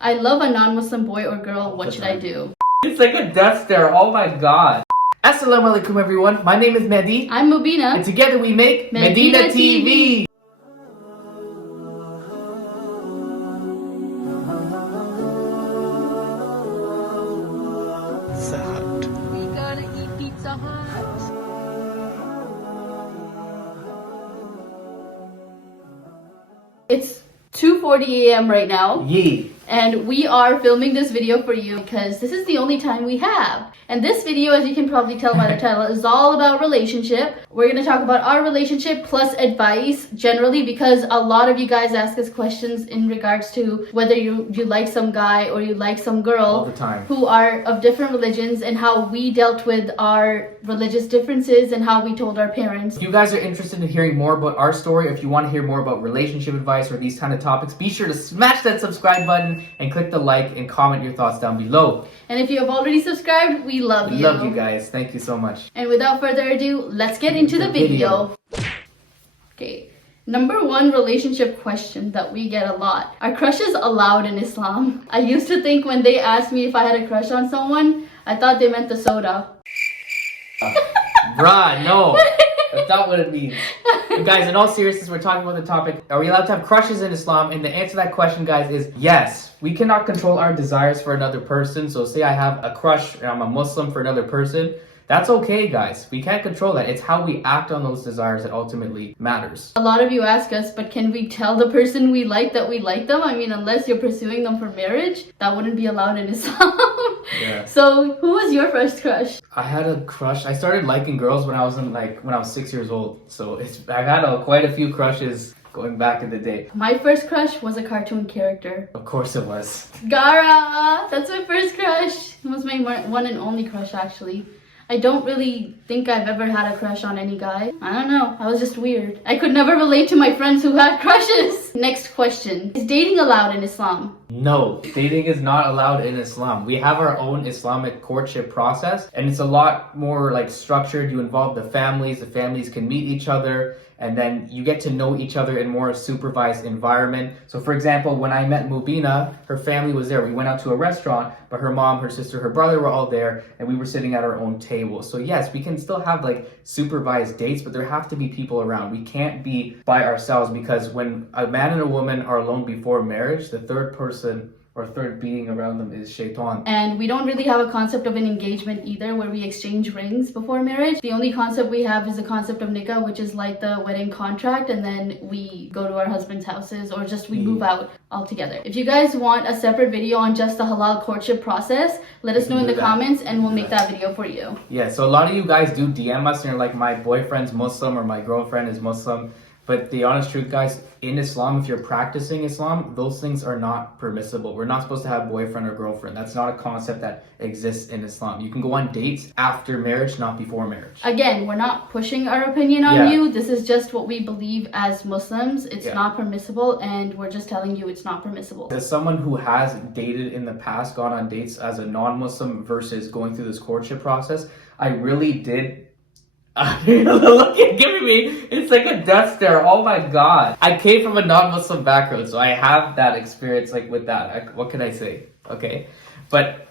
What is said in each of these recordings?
I love a non-Muslim boy or girl. What should I do? It's like a death stare. Oh my god. Assalamu alaikum everyone. My name is Mehdi. I'm Mubina. And together we make MehdinaTV. MehdinaTV. We gotta eat Pizza Hut. It's 2:40 a.m. right now. Yee. And we are filming this video for you because this is the only time we have. And this video, as you can probably tell by the title, is all about relationship. We're going to talk about our relationship plus advice generally, because a lot of you guys ask us questions in regards to whether you like some guy or you like some girl All the time. who are of different religions, and how we dealt with our religious differences and how we told our parents. If you guys are interested in hearing more about our story, if you want to hear more about relationship advice or these kind of topics, be sure to smash that subscribe button and click the like and comment your thoughts down below. And if you have already subscribed, we love you. Love you guys. Thank you so much. And without further ado, let's get into the video. Okay, number one relationship question that we get a lot. Are crushes allowed in Islam? I used to think when they asked me if I had a crush on someone, I thought they meant the soda. Bruh, no. That's not what it means. But guys, in all seriousness, we're talking about the topic, are we allowed to have crushes in Islam? And the answer to that question, guys, is yes. We cannot control our desires for another person. So say I have a crush and I'm a Muslim for another person. That's okay, guys. We can't control that. It's how we act on those desires that ultimately matters. A lot of you ask us, but can we tell the person we like that we like them? I mean, unless you're pursuing them for marriage, that wouldn't be allowed in Islam. Yeah. So who was your first crush? I had a crush. I started liking girls when I was 6 years old. So I've had quite a few crushes going back in the day. My first crush was a cartoon character. Of course it was. Gara! That's my first crush. It was my one and only crush, actually. I don't really think I've ever had a crush on any guy. I don't know. I was just weird. I could never relate to my friends who had crushes. Next question. Is dating allowed in Islam? No, dating is not allowed in Islam. We have our own Islamic courtship process, and it's a lot more like structured. You involve the families can meet each other, and then you get to know each other in more supervised environment. So for example, when I met Mubina, her family was there. We went out to a restaurant, but her mom, her sister, her brother were all there, and we were sitting at our own table. So yes, we can still have like supervised dates, but there have to be people around. We can't be by ourselves, because when a man and a woman are alone before marriage, the third person or third being around them is shaitan. And we don't really have a concept of an engagement either, where we exchange rings before marriage. The only concept we have is the concept of nikah, which is like the wedding contract, and then we go to our husband's houses, or just we move out altogether. If you guys want a separate video on just the halal courtship process, let us know in the comments and we'll make that video for you. Yeah, so a lot of you guys do DM us and you're like, my boyfriend's Muslim or my girlfriend is Muslim. But the honest truth, guys, in Islam, if you're practicing Islam, those things are not permissible. We're not supposed to have boyfriend or girlfriend. That's not a concept that exists in Islam. You can go on dates after marriage, not before marriage. Again, we're not pushing our opinion on you. This is just what we believe as Muslims. It's not permissible, and we're just telling you it's not permissible. As someone who has dated in the past, gone on dates as a non-Muslim versus going through this courtship process, I really did... Look at giving me, it's like a death stare. Oh my god. I came from a non-Muslim background, so I have that experience like with that. What can I say? Okay. But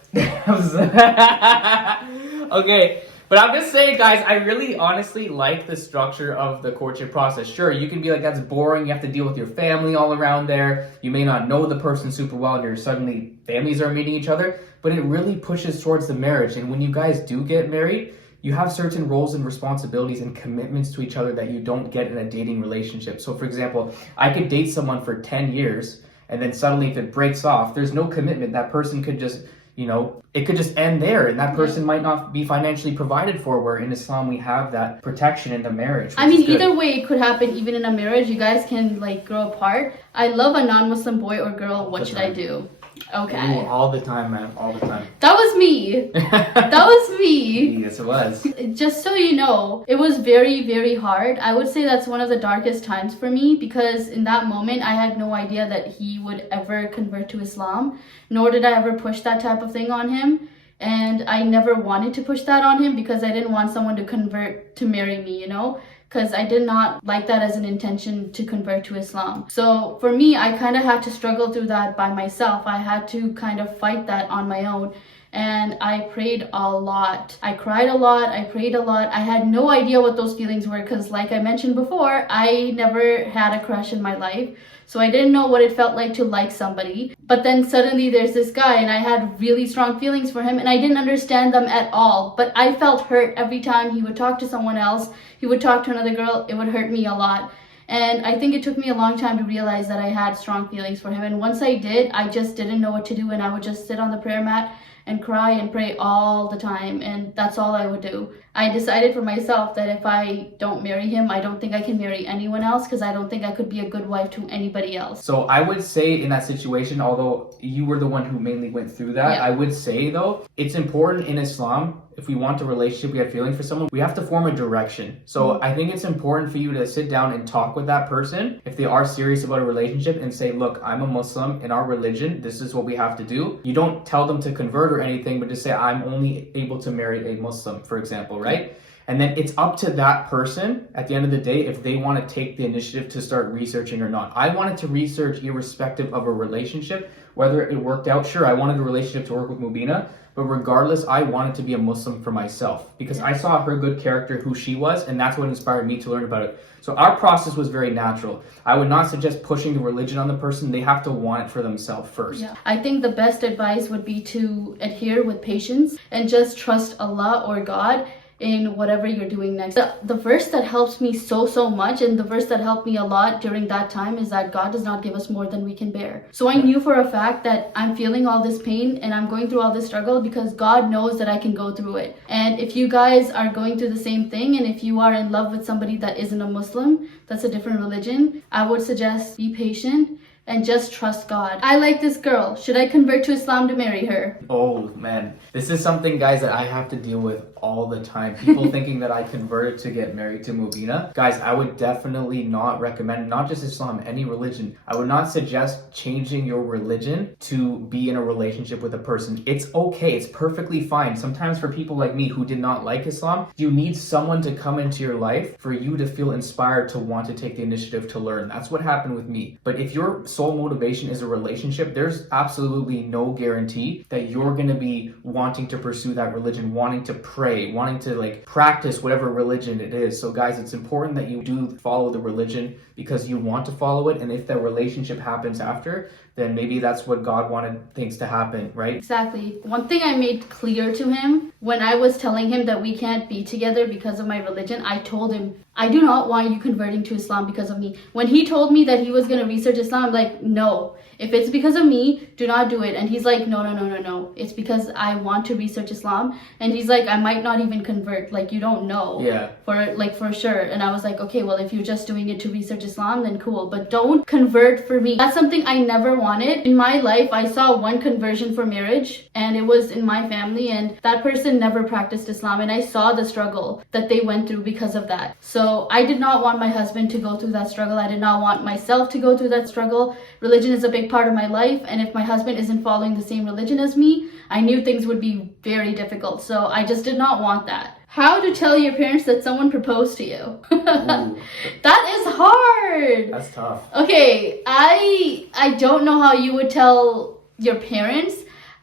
okay. But I'm just saying, guys, I really honestly like the structure of the courtship process. Sure, you can be like, that's boring. You have to deal with your family all around there. You may not know the person super well, and you're suddenly families are meeting each other. But it really pushes towards the marriage. And when you guys do get married, you have certain roles and responsibilities and commitments to each other that you don't get in a dating relationship. So for example, I could date someone for 10 years and then suddenly if it breaks off, there's no commitment. That person could just, it could just end there, and that person might not be financially provided for, where in Islam we have that protection in the marriage. I mean, either way it could happen. Even in a marriage, you guys can like grow apart. I love a non-Muslim boy or girl. What should I do? Okay. Ooh, all the time, man. All the time. That was me. That was me. Yes, it was. Just so you know, it was very, very hard. I would say that's one of the darkest times for me, because in that moment, I had no idea that he would ever convert to Islam, nor did I ever push that type of thing on him. And I never wanted to push that on him, because I didn't want someone to convert to marry me, because I did not like that as an intention to convert to Islam. So for me, I kind of had to struggle through that by myself. I had to kind of fight that on my own. And I prayed a lot. I cried a lot. I prayed a lot. I had no idea what those feelings were because, like I mentioned before, I never had a crush in my life. So I didn't know what it felt like to like somebody. But then suddenly there's this guy and I had really strong feelings for him and I didn't understand them at all. But I felt hurt every time he would talk to someone else. He would talk to another girl. It would hurt me a lot. And I think it took me a long time to realize that I had strong feelings for him. And once I did, I just didn't know what to do. And I would just sit on the prayer mat and cry and pray all the time, and that's all I would do. I decided for myself that if I don't marry him, I don't think I can marry anyone else because I don't think I could be a good wife to anybody else. So I would say in that situation, although you were the one who mainly went through that, Yeah. I would say though, it's important in Islam, if we want a relationship, we have feelings for someone, we have to form a direction. So I think it's important for you to sit down and talk with that person if they are serious about a relationship and say, look, I'm a Muslim, in our religion, this is what we have to do. You don't tell them to convert or anything, but just say, I'm only able to marry a Muslim, for example, right? And then it's up to that person at the end of the day if they want to take the initiative to start researching or not. I wanted to research irrespective of a relationship, whether it worked out. Sure, I wanted a relationship to work with Mubina, but regardless, I wanted to be a Muslim for myself because I saw her good character, who she was, and that's what inspired me to learn about it. So our process was very natural. I would not suggest pushing the religion on the person. They have to want it for themselves first. Yeah. I think the best advice would be to adhere with patience and just trust Allah or God in whatever you're doing next. The verse that helps me so much, and the verse that helped me a lot during that time, is that God does not give us more than we can bear. So I knew for a fact that I'm feeling all this pain and I'm going through all this struggle because God knows that I can go through it. And if you guys are going through the same thing, and if you are in love with somebody that isn't a Muslim, that's a different religion, I would suggest be patient and just trust God. I like this girl. Should I convert to Islam to marry her? Oh man, this is something, guys, that I have to deal with all the time. People thinking that I converted to get married to Mubina. Guys, I would definitely not recommend, not just Islam, any religion. I would not suggest changing your religion to be in a relationship with a person. It's okay. It's perfectly fine. Sometimes for people like me who did not like Islam, you need someone to come into your life for you to feel inspired to want to take the initiative to learn. That's what happened with me. But if your sole motivation is a relationship, there's absolutely no guarantee that you're going to be wanting to pursue that religion, wanting to pray, wanting to like practice whatever religion it is. So guys, it's important that you do follow the religion because you want to follow it, and if that relationship happens after, then maybe that's what God wanted things to happen, right? Exactly. One thing I made clear to him when I was telling him that we can't be together because of my religion, I told him, I do not want you converting to Islam because of me. When he told me that he was going to research Islam, I'm like, no. If it's because of me, do not do it. And he's like, no. It's because I want to research Islam. And he's like, I might not even convert. Like, you don't know. Yeah. For sure. And I was like, okay, well, if you're just doing it to research Islam, then cool. But don't convert for me. That's something I never wanted. In my life, I saw one conversion for marriage, and it was in my family, and that person never practiced Islam. And I saw the struggle that they went through because of that. So I did not want my husband to go through that struggle. I did not want myself to go through that struggle. Religion is a big part of my life, and if my husband isn't following the same religion as me, I knew things would be very difficult. So I just did not want that. How to tell your parents that someone proposed to you? That is hard. That's tough. Okay, I don't know how you would tell your parents.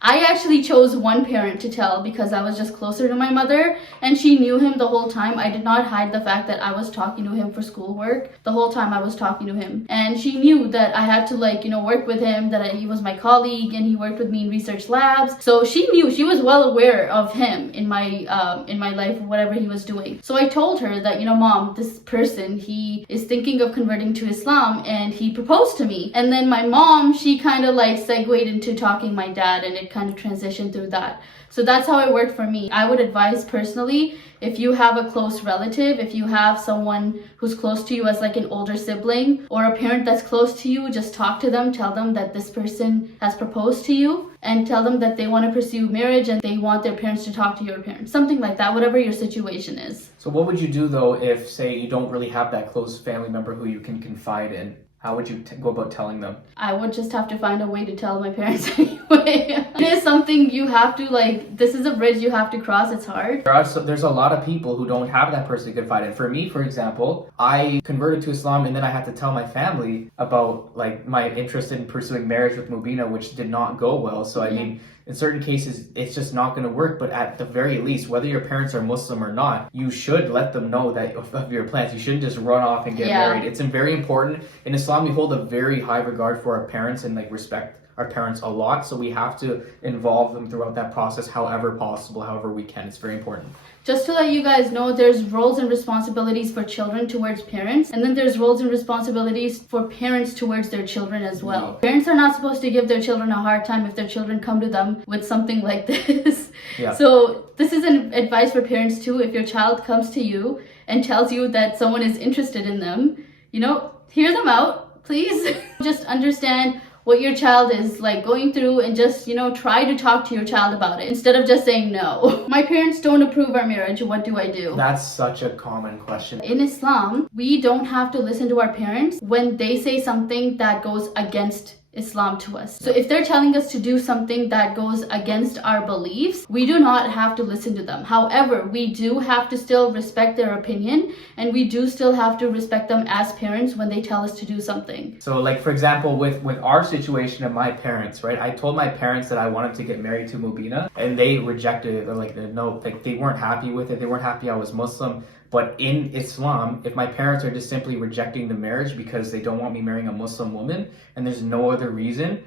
I actually chose one parent to tell because I was just closer to my mother and she knew him the whole time. I did not hide the fact that I was talking to him for schoolwork. The whole time I was talking to him. And she knew that I had to work with him, that he was my colleague and he worked with me in research labs. So she knew, she was well aware of him in my life, whatever he was doing. So I told her that, Mom, this person, he is thinking of converting to Islam and he proposed to me. And then my mom, she kind of segued into talking my dad, and it kind of transition through that. So that's how it worked for me. I would advise personally, if you have a close relative, if you have someone who's close to you as an older sibling or a parent that's close to you, just talk to them, tell them that this person has proposed to you, and tell them that they want to pursue marriage and they want their parents to talk to your parents. Something like that, whatever your situation is. So what would you do though if, say, you don't really have that close family member who you can confide in? How would you go about telling them? I would just have to find a way to tell my parents anyway. It is something something you have to like, this is a bridge you have to cross. It's hard. There's a lot of people who don't have that person to confide in. For me, for example, I converted to Islam and then I had to tell my family about like my interest in pursuing marriage with Mubina, which did not go well. So I mean, in certain cases, it's just not going to work. But at the very least, whether your parents are Muslim or not, you should let them know that of your plans. You shouldn't just run off and get married. It's very important. In Islam, we hold a very high regard for our parents and like respect our parents a lot. So we have to involve them throughout that process however possible, however we can. It's very important. Just to let you guys know, there's roles and responsibilities for children towards parents, and then there's roles and responsibilities for parents towards their children as well. Parents are not supposed to give their children a hard time if their children come to them with something like this. So this is an advice for parents too. If your child comes to you and tells you that someone is interested in them, you know, hear them out, please. Just understand what your child is like going through and just, you know, try to talk to your child about it instead of just saying no. My parents don't approve our marriage. What do I do? That's such a common question. In Islam, we don't have to listen to our parents when they say something that goes against Islam to us. So if they're telling us to do something that goes against our beliefs, we do not have to listen to them. However, we do have to still respect their opinion, and we do still have to respect them as parents when they tell us to do something. So like, for example, with our situation and my parents, right? I told my parents that I wanted to get married to Mubina and they rejected it. They're like, no, like they weren't happy with it. They weren't happy I was Muslim. But in Islam, if my parents are just simply rejecting the marriage because they don't want me marrying a Muslim woman and there's no other reason,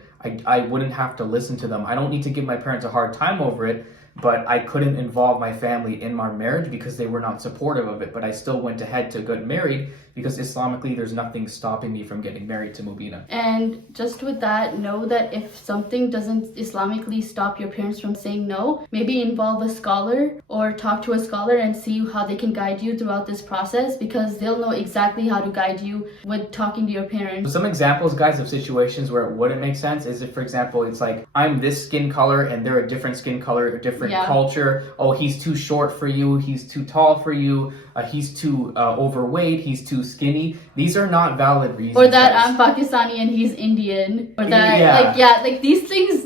I wouldn't have to listen to them. I don't need to give my parents a hard time over it, but I couldn't involve my family in my marriage because they were not supportive of it. But I still went ahead to get married because Islamically, there's nothing stopping me from getting married to Mubina. And just with that, know that if something doesn't Islamically stop your parents from saying no, maybe involve a scholar or talk to a scholar and see how they can guide you throughout this process, because they'll know exactly how to guide you with talking to your parents. So some examples, guys, of situations where it wouldn't make sense is if, for example, it's like, I'm this skin color and they're a different skin color, a different culture. Oh, he's too short for you. He's too tall for you. He's too overweight. He's too skinny. These are not valid reasons. Or that I'm Pakistani and he's Indian. Or that, like these things,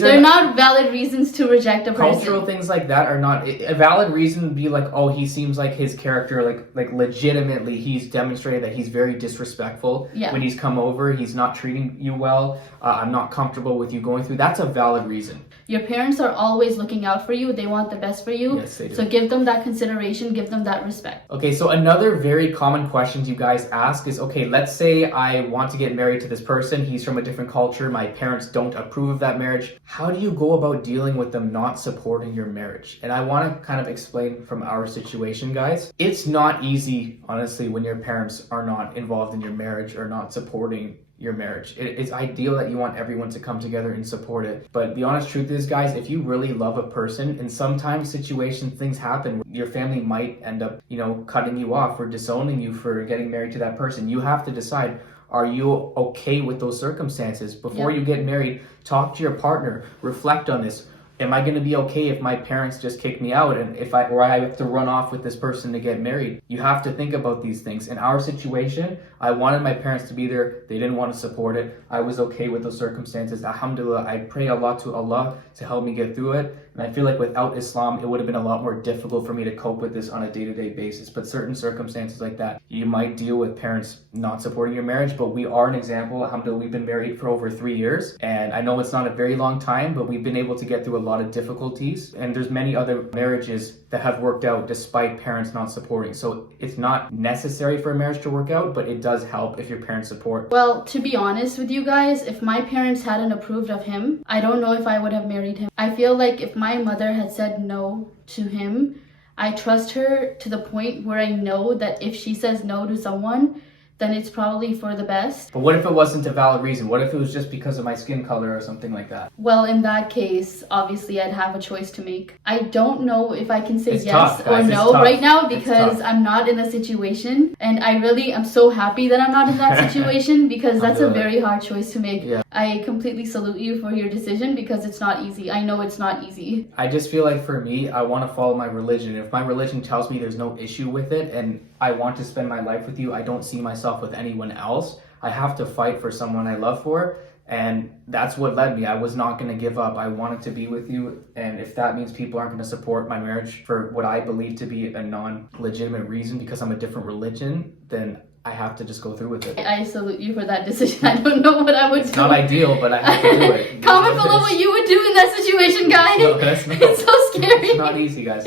they're not valid reasons to reject a person. Cultural things like that are not. A valid reason would be like, oh, he seems like his character, like legitimately, he's demonstrated that he's very disrespectful when he's come over. He's not treating you well. I'm not comfortable with you going through. That's a valid reason. Your parents are always looking out for you. They want the best for you. Yes, they do. So give them that consideration. Give them that respect. Okay, so another very common question you guys ask is, okay, let's say I want to get married to this person. He's from a different culture. My parents don't approve of that marriage. How do you go about dealing with them not supporting your marriage? And I want to kind of explain from our situation, guys. It's not easy, honestly, when your parents are not involved in your marriage or not supporting your marriage. It's ideal that you want everyone to come together and support it. But the honest truth is, guys, if you really love a person, and sometimes situations, things happen, your family might end up, you know, cutting you off or disowning you for getting married to that person. You have to decide, are you okay with those circumstances? Before you get married, talk to your partner, reflect on this. Am I going to be okay if my parents just kick me out and or I have to run off with this person to get married? You have to think about these things. In our situation, I wanted my parents to be there. They didn't want to support it. I was okay with those circumstances. Alhamdulillah, I pray a lot to Allah to help me get through it. And I feel like without Islam, it would have been a lot more difficult for me to cope with this on a day-to-day basis. But certain circumstances like that, you might deal with parents not supporting your marriage, but we are an example. Alhamdulillah, we've been married for over 3 years. And I know it's not a very long time, but we've been able to get through a lot of difficulties. And there's many other marriages that have worked out despite parents not supporting. So it's not necessary for a marriage to work out, but it does help if your parents support. Well, to be honest with you guys, if my parents hadn't approved of him, I don't know if I would have married him. I feel like if my mother had said no to him, I trust her to the point where I know that if she says no to someone, then it's probably for the best. But what if it wasn't a valid reason? What if it was just because of my skin color or something like that? Well, in that case, obviously I'd have a choice to make. I don't know if I can say It's yes tough, guys. or It's no tough. right now It's because tough. I'm not in the situation. And I really am so happy that I'm not in that situation because that's a very hard choice to make. Yeah. I completely salute you for your decision because it's not easy. I know it's not easy. I just feel like for me, I want to follow my religion. If my religion tells me there's no issue with it and I want to spend my life with you, I don't see myself with anyone else, I have to fight for someone I love for, And that's what led me. I was not going to give up. I wanted to be with you. And if that means people aren't going to support my marriage for what I believe to be a non-legitimate reason because I'm a different religion, then I have to just go through with it. I salute you for that decision. I don't know what I would do. It's not ideal, but I have to do it. Comment below what you would do in that situation, guys. No, that's not, it's so scary. It's not easy, guys.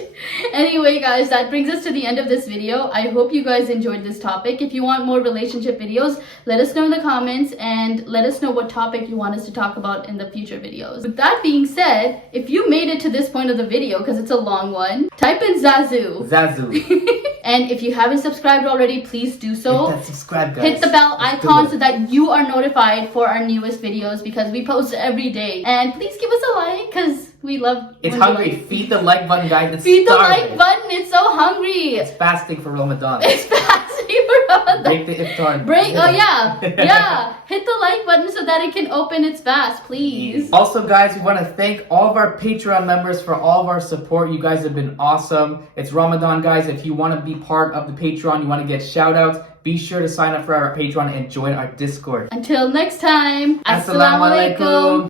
Anyway, guys, that brings us to the end of this video. I hope you guys enjoyed this topic. If you want more relationship videos, let us know in the comments and let us know what topic you want us to talk about in the future videos. With that being said, if you made it to this point of the video, because it's a long one, type in Zazu. Zazu. And if you haven't subscribed already, please do so. Hit that subscribe, guys. Hit the bell icon so that you are notified for our newest videos because we post every day. And please give us a like because we love. It's hungry. Feed the like button, guys. It's Feed starving. the like button. It's so hungry. It's fasting for Ramadan. It's fasting for Ramadan. Break the iftar. Oh yeah, yeah. Hit the like button so that it can open its fast, please. Also, guys, we want to thank all of our Patreon members for all of our support. You guys have been awesome. It's Ramadan, guys. If you want to be part of the Patreon, you want to get shout outs, be sure to sign up for our Patreon and join our Discord. Until next time, Assalamu alaikum.